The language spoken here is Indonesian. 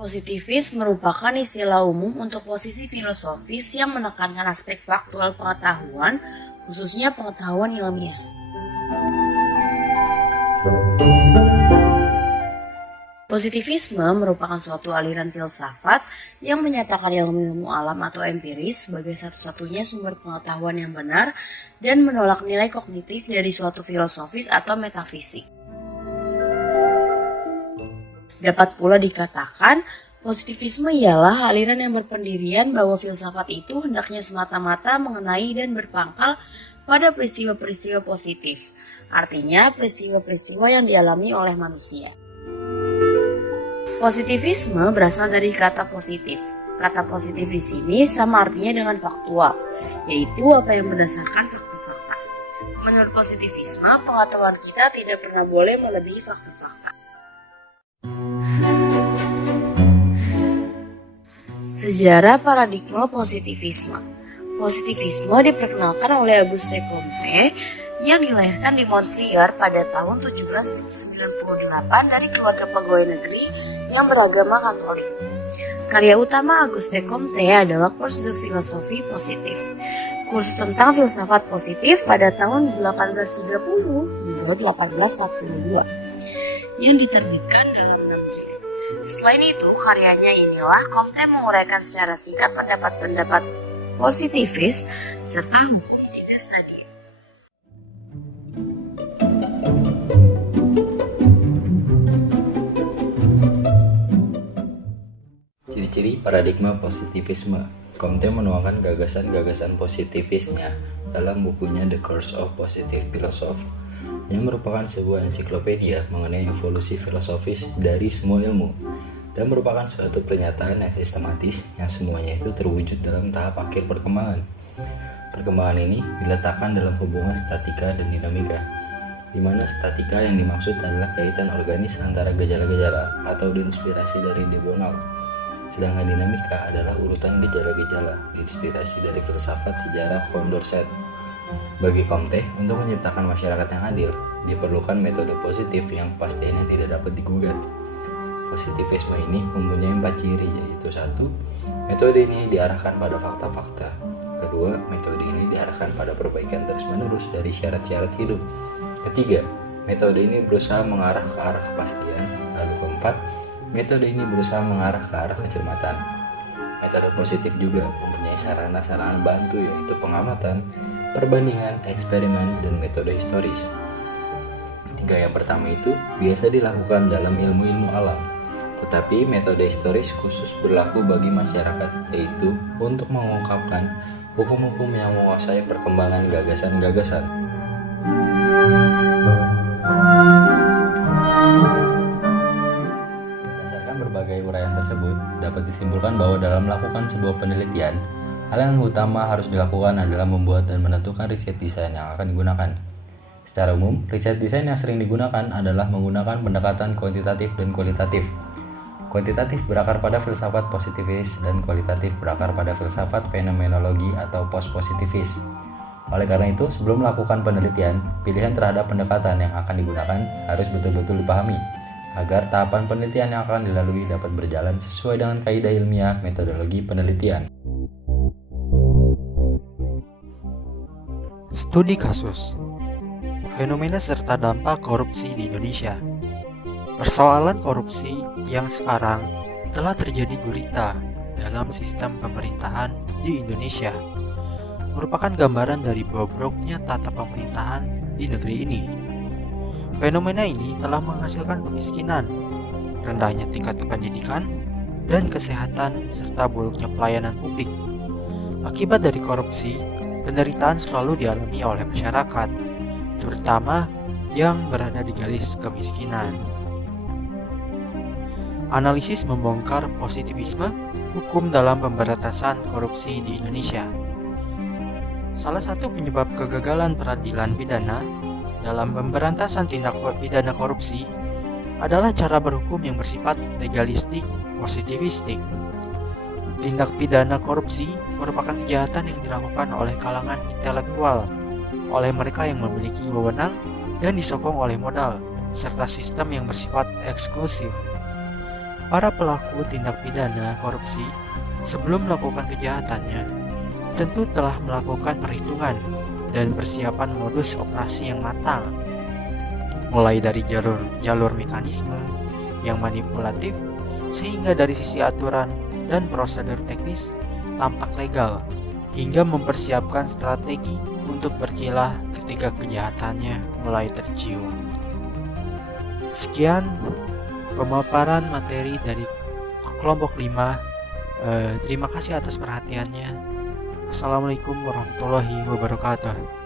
Positivis merupakan istilah umum untuk posisi filosofis yang menekankan aspek faktual pengetahuan, khususnya pengetahuan ilmiah. Positivisme merupakan suatu aliran filsafat yang menyatakan ilmu-ilmu alam atau empiris sebagai satu-satunya sumber pengetahuan yang benar dan menolak nilai kognitif dari suatu filosofis atau metafisik. Dapat pula dikatakan, positivisme ialah aliran yang berpendirian bahwa filsafat itu hendaknya semata-mata mengenai dan berpangkal pada peristiwa-peristiwa positif, artinya peristiwa-peristiwa yang dialami oleh manusia. Positivisme berasal dari kata positif. Kata positif di sini sama artinya dengan faktual, yaitu apa yang berdasarkan fakta-fakta. Menurut positivisme, pengetahuan kita tidak pernah boleh melebihi fakta-fakta. Sejarah paradigma positivisme. Positivisme diperkenalkan oleh Auguste Comte yang dilahirkan di Montreal pada tahun 1798 dari keluarga pegawai negeri yang beragama Katolik. Karya utama Auguste Comte adalah Cours de philosophie positive, kursus tentang filsafat positif pada tahun 1830 hingga 1842, yang diterbitkan dalam 6 jilid. Selain itu, karyanya inilah Comte menguraikan secara singkat pendapat-pendapat positivis serta hukum 3 stadium. Ciri-ciri paradigma positivisme. Comte menuangkan gagasan-gagasan positivisnya dalam bukunya The Course of Positive Philosophy, yang merupakan sebuah ensiklopedia mengenai evolusi filosofis dari semua ilmu, dan merupakan suatu pernyataan yang sistematis yang semuanya itu terwujud dalam tahap akhir perkembangan. Perkembangan ini diletakkan dalam hubungan statika dan dinamika, di mana statika yang dimaksud adalah kaitan organis antara gejala-gejala atau diinspirasi dari de Bonald, sedangkan dinamika adalah urutan gejala-gejala diinspirasi dari filsafat sejarah Condorcet. Bagi Comte, untuk menciptakan masyarakat yang adil, diperlukan metode positif yang pastinya tidak dapat digugat. Positivisme ini mempunyai 4 ciri, yaitu 1. Metode ini diarahkan pada fakta-fakta. 2. Metode ini diarahkan pada perbaikan terus-menerus dari syarat-syarat hidup. 3. Metode ini berusaha mengarah ke arah kepastian. Lalu 4. Metode ini berusaha mengarah ke arah kecermatan. Metode positif juga mempunyai sarana-sarana bantu, yaitu pengamatan, perbandingan, eksperimen, dan metode historis. 3 yang pertama itu biasa dilakukan dalam ilmu-ilmu alam, tetapi metode historis khusus berlaku bagi masyarakat, yaitu untuk mengungkapkan hukum-hukum yang menguasai perkembangan gagasan-gagasan. Berdasarkan berbagai uraian tersebut, dapat disimpulkan bahwa dalam melakukan sebuah penelitian, hal yang utama harus dilakukan adalah membuat dan menentukan riset desain yang akan digunakan. Secara umum, riset desain yang sering digunakan adalah menggunakan pendekatan kuantitatif dan kualitatif. Kuantitatif berakar pada filsafat positivis dan kualitatif berakar pada filsafat fenomenologi atau post-positivis. Oleh karena itu, sebelum melakukan penelitian, pilihan terhadap pendekatan yang akan digunakan harus betul-betul dipahami, agar tahapan penelitian yang akan dilalui dapat berjalan sesuai dengan kaidah ilmiah metodologi penelitian. Studi kasus, fenomena serta dampak korupsi di Indonesia. Persoalan korupsi yang sekarang telah terjadi gurita dalam sistem pemerintahan di Indonesia merupakan gambaran dari bobroknya tata pemerintahan di negeri ini. Fenomena ini telah menghasilkan kemiskinan, rendahnya tingkat pendidikan dan kesehatan, serta buruknya pelayanan publik. Akibat dari korupsi, penderitaan selalu dialami oleh masyarakat, terutama yang berada di garis kemiskinan. Analisis membongkar positivisme hukum dalam pemberantasan korupsi di Indonesia. Salah satu penyebab kegagalan peradilan pidana dalam pemberantasan tindak pidana korupsi adalah cara berhukum yang bersifat legalistik, positivistik. Tindak pidana korupsi merupakan kejahatan yang dilakukan oleh kalangan intelektual, oleh mereka yang memiliki wewenang dan disokong oleh modal, serta sistem yang bersifat eksklusif. para pelaku tindak pidana korupsi sebelum melakukan kejahatannya tentu telah melakukan perhitungan dan persiapan modus operasi yang matang, mulai dari jalur mekanisme yang manipulatif sehingga dari sisi aturan dan prosedur teknis tampak legal, hingga mempersiapkan strategi untuk berkilah ketika kejahatannya mulai tercium. Sekian pemaparan materi dari kelompok 5. Terima kasih atas perhatiannya. Assalamualaikum warahmatullahi wabarakatuh.